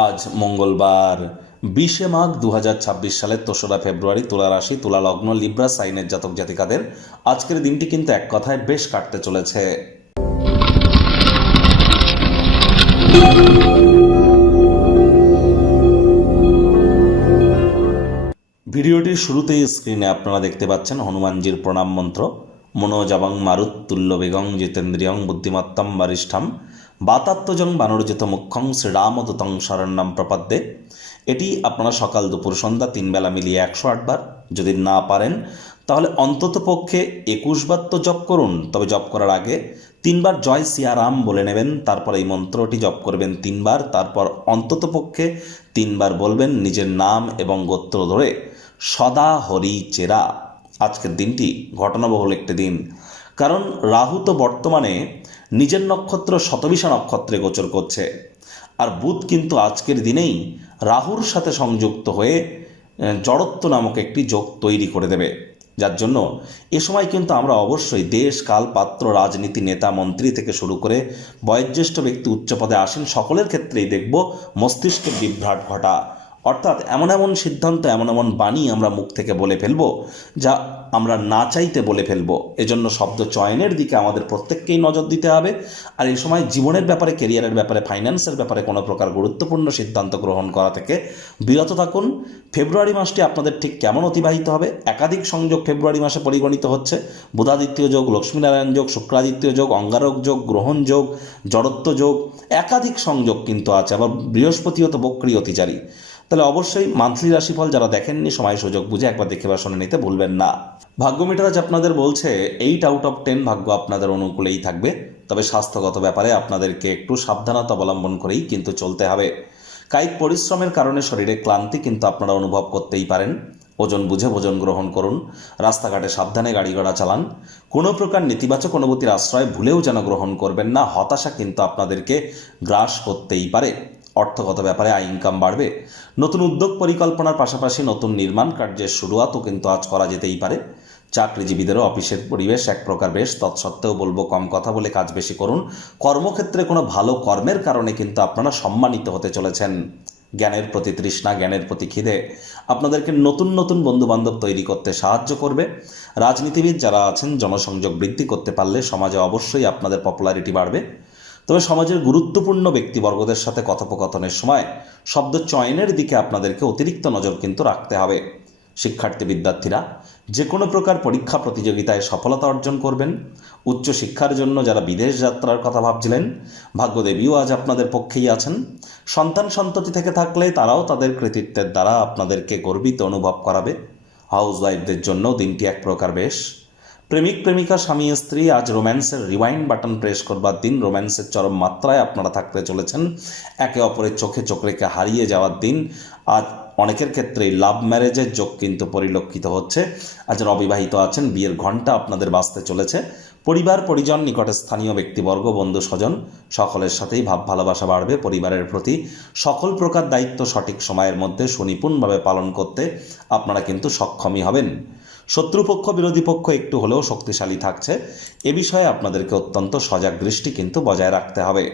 আজ মঙ্গলবার 20শে মাঘ 2026 সালের 3রা ফেব্রুয়ারি। তুলা রাশি, তুলা লগ্ন, লিব্রা সাইনের জাতক জাতিকাদের আজকের দিনটি কিন্তু এক কথায় বেশ কাটতে চলেছে। ভিডিওটির শুরুতেই স্ক্রিনে আপনারা দেখতে পাচ্ছেন হনুমানজির প্রণাম মন্ত্র। মনোজাবং মারুত্তুল্য বেগং জিতেন্দ্রিয়ং বুদ্ধিমত্তম বরিষ্ঠম বাতাত্মজং বানরজিত মুখ্যং শ্রীরামদূতং শরণ্যম প্রপদ্যে। এটি আপনারা সকাল দুপুর সন্ধ্যা 3 বেলা মিলিয়ে 108 বার, যদি না পারেন তাহলে অন্তত পক্ষে 21 বার তো জপ করুন। তবে জপ করার আগে 3 বার জয় সিয়ারাম বলে নেবেন, তারপর এই মন্ত্রটি জপ করবেন 3 বার, তারপর অন্তত পক্ষে 3 বার বলবেন নিজের নাম এবং গোত্র ধরে সদা হরি চেরা। আজকের দিনটি ঘটনাবহুল একটি দিন, কারণ রাহু তো বর্তমানে নিজের নক্ষত্র শতবিশা নক্ষত্রে গোচর করছে, আর বুধ কিন্তু আজকের দিনেই রাহুর সাথে সংযুক্ত হয়ে জড়ত্ব নামক একটি যোগ তৈরি করে দেবে। যার জন্য এ সময় কিন্তু আমরা অবশ্যই দেশ কাল পাত্র, রাজনীতি, নেতা মন্ত্রী থেকে শুরু করে বয়োজ্যেষ্ঠ ব্যক্তি, উচ্চপদে আসেন, সকলের ক্ষেত্রেই দেখব মস্তিষ্কের বিভ্রাট ঘটা। অর্থাৎ এমন এমন সিদ্ধান্ত, এমন এমন বাণী আমরা মুখ থেকে বলে ফেলবো যা আমরা না চাইতে বলে ফেলবো। এজন্য শব্দ চয়নের দিকে আমাদের প্রত্যেককেই নজর দিতে হবে। আর এই সময় জীবনের ব্যাপারে, কেরিয়ারের ব্যাপারে, ফাইন্যান্সের ব্যাপারে কোনো প্রকার গুরুত্বপূর্ণ সিদ্ধান্ত গ্রহণ করা থেকে বিরত থাকুন। ফেব্রুয়ারি মাসটি আপনাদের ঠিক কেমন অতিবাহিত হবে? একাধিক সংযোগ ফেব্রুয়ারি মাসে পরিগণিত হচ্ছে। বুধাদিত্য যোগ, লক্ষ্মীনারায়ণ যোগ, শুক্রাদিত্য যোগ, অঙ্গারক যোগ, গ্রহণ যোগ, জড়ত্ব যোগ, একাধিক সংযোগ কিন্তু আছে। আবার বৃহস্পতিও তো বক্রী অতিচারী। তাহলে অবশ্যই মান্থলি রাশিফল যারা দেখেননি, সময় সুযোগ বুঝে একবার দেখে বা শুনে নিতে ভুলবেন না। ভাগ্য মিটার আপনাদের বলছে 8 আউট অফ 10 ভাগ্য আপনাদের অনুকূলেই থাকবে। তবে স্বাস্থ্যগত ব্যাপারে আপনাদেরকে একটু সাবধানতা অবলম্বন করেই কিন্তু চলতে হবে। কায়িক পরিশ্রমের কারণে শরীরে ক্লান্তি কিন্তু আপনারা অনুভব করতেই পারেন। ওজন বুঝে ভোজন গ্রহণ করুন। রাস্তাঘাটে সাবধানে গাড়ি ঘোড়া চালান। কোনো প্রকার নেতিবাচক অনুভূতির আশ্রয় ভুলেও যেন গ্রহণ করবেন না। হতাশা কিন্তু আপনাদেরকে গ্রাস করতেই পারে। অর্থগত ব্যাপারে আয় ইনকাম বাড়বে। নতুন উদ্যোগ পরিকল্পনার পাশাপাশি নতুন নির্মাণ কার্যের শুরুয়াতও কিন্তু আজ করা যেতেই পারে। চাকরিজীবীদেরও অফিসের পরিবেশ এক প্রকার বেশ, তৎসত্ত্বেও বলবো কম কথা বলে কাজ বেশি করুন। কর্মক্ষেত্রে কোনো ভালো কর্মের কারণে কিন্তু আপনারা সম্মানিত হতে চলেছেন। জ্ঞানের প্রতি তৃষ্ণা, জ্ঞানের প্রতি খিদে আপনাদেরকে নতুন নতুন বন্ধুবান্ধব তৈরি করতে সাহায্য করবে। রাজনীতিবিদ যারা আছেন, জনসংযোগ বৃদ্ধি করতে পারলে সমাজে অবশ্যই আপনাদের পপুলারিটি বাড়বে। তবে সমাজের গুরুত্বপূর্ণ ব্যক্তিবর্গদের সাথে কথোপকথনের সময় শব্দ চয়নের দিকে আপনাদেরকে অতিরিক্ত নজর কিন্তু রাখতে হবে। শিক্ষার্থী বিদ্যার্থীরা যে কোনো প্রকার পরীক্ষা প্রতিযোগিতায় সফলতা অর্জন করবেন। উচ্চশিক্ষার জন্য যারা বিদেশ যাত্রার কথা ভাবছিলেন, ভাগ্যদেবীও আজ আপনাদের পক্ষেই আছেন। সন্তান সন্ততি থেকে থাকলে তারাও তাদের কৃতিত্বের দ্বারা আপনাদেরকে গর্বিত অনুভব করাবে। হাউসওয়াইফদের জন্য দিনটি এক প্রকার বেশ। প্রেমিক প্রেমিকা, স্বামী স্ত্রী আজ রোম্যান্সের রিওয়াইন্ড বাটন প্রেস করবার দিন। রোম্যান্সের চরম মাত্রায় আপনারা থাকতে চলেছেন। একে অপরের চোখে চোখ রেখে হারিয়ে যাওয়ার দিন। আজ অনেকের ক্ষেত্রেই লাভ ম্যারেজের যোগ কিন্তু পরিলক্ষিত হচ্ছে। আজ অবিবাহিত আছেন, বিয়ের ঘণ্টা আপনাদের বাজতে চলেছে। পরিবার পরিজন, নিকটে স্থানীয় ব্যক্তিবর্গ, বন্ধু স্বজন সকলের সাথেই ভাব ভালোবাসা বাড়বে। পরিবারের প্রতি সকল প্রকার দায়িত্ব সঠিক সময়ের মধ্যে সুনিপুণভাবে পালন করতে আপনারা কিন্তু সক্ষমই হবেন। শত্রুপক্ষ, বিরোধী পক্ষ একটু হলেও শক্তিশালী থাকছে। এ বিষয়ে আপনাদেরকে অত্যন্ত সজাগ দৃষ্টি কিন্তু বজায় রাখতে হবে।